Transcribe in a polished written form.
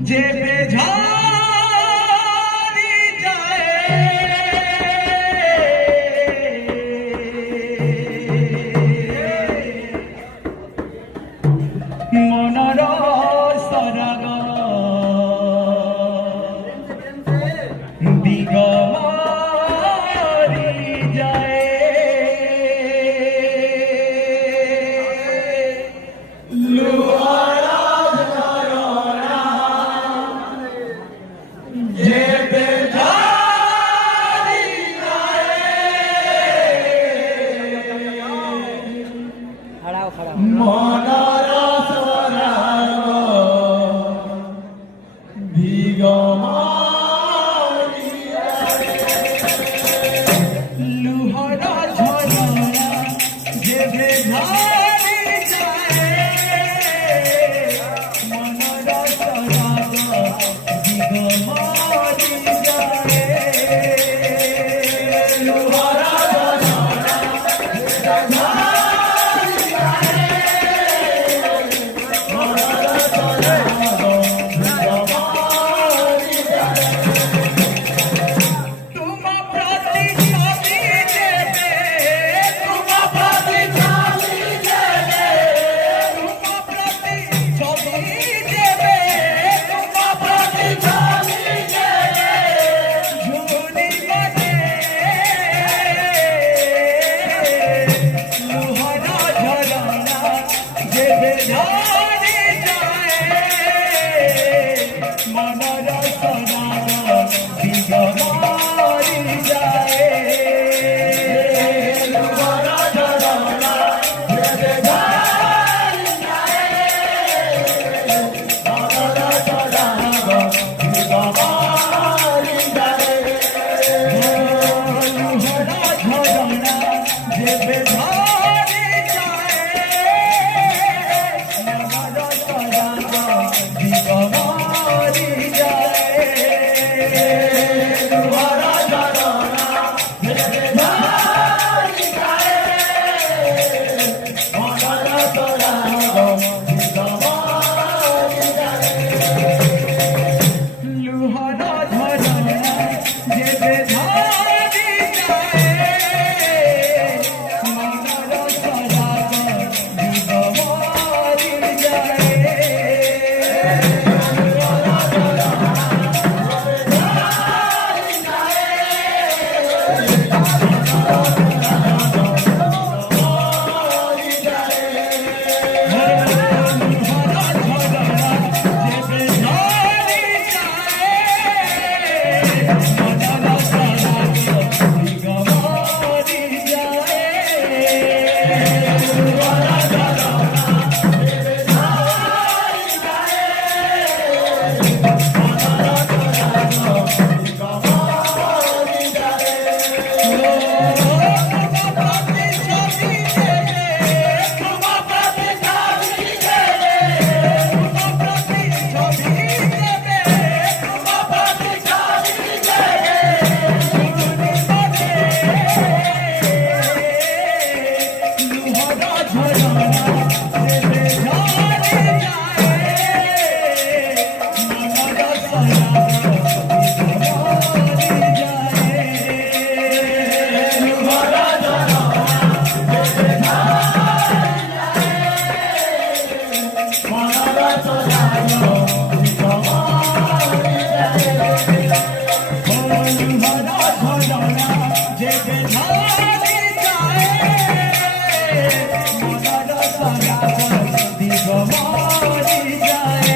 যে বেঝারি যায় মনর সরাগ দিগমারি যায় লুহারা ঝরনা যে বেঝারি যায় মনর সরাগ দিগমারি লুহারা ঝরনা যে বেঝারি যায় মনর সরাগ দিগমারি যায় লুহারা ঝরনা তোমা প্রতি ছবি দেবে তোমা প্রতি ছবি দেবে তোমা প্রতি ছবি দেবে তোমা প্রতি ছবি দেবে ঝুনি বাজে লুহারা ঝরনা যে বেঝারি যায় মনর সরাগ দিগমারি যায় লুহারা ঝরনা যে বেঝারি যায় মনর সরাগ দিগমারি যায় লুহারা ঝরনা যে বেঝারি যায় মনর সরাগ দিগমারি যায় লুহারা ঝরনা যে বেঝারি যায় মনর সরাগ দিগমারি যায় লুহারা ঝরনা যে বেঝারি যায় মনর সরাগ দিগমারি যায়